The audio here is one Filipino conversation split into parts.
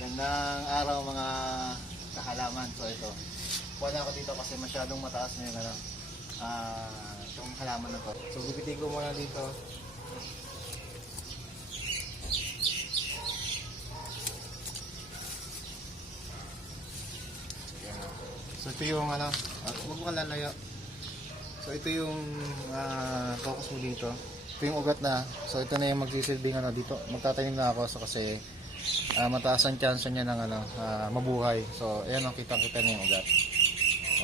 Gandang araw mga kahalaman. So ito, kuha na ako dito kasi masyadong mataas na yung itong halaman na to. So gupitin ko muna dito. So ito yung huwag mo lalayo. So ito yung focus mo dito. Ito yung ugat na. So ito na yung magsisilbing dito. Magtatanim na ako kasi mataas ang chance niya ng mabuhay. So ayan, kitang-kita na yung ugat.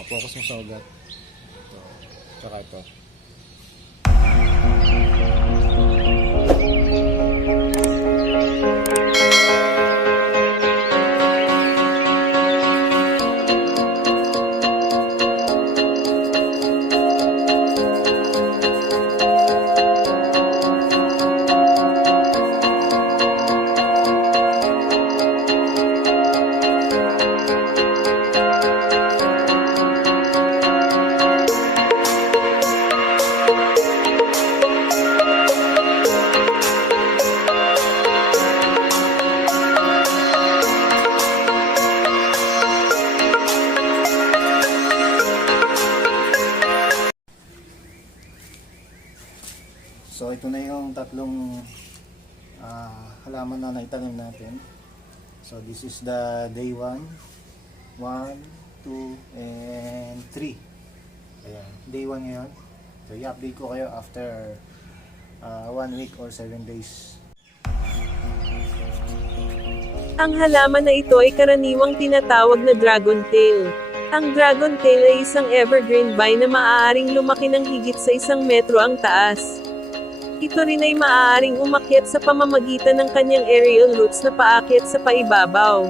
Focus mo sa ugat. Ito. Tsaka ito. So ito na yung tatlong halaman na naitanim natin. So this is the day 1, 1, 2, and 3. Ayan, day 1 ngayon. So i-update ko kayo after 1 week or 7 days. Ang halaman na ito ay karaniwang tinatawag na dragon tail. Ang dragon tail ay isang evergreen vine na maaaring lumaki ng higit sa 1 metro ang taas. Ito rin ay maaaring umakyat sa pamamagitan ng kanyang aerial roots na paakyat sa paibabaw.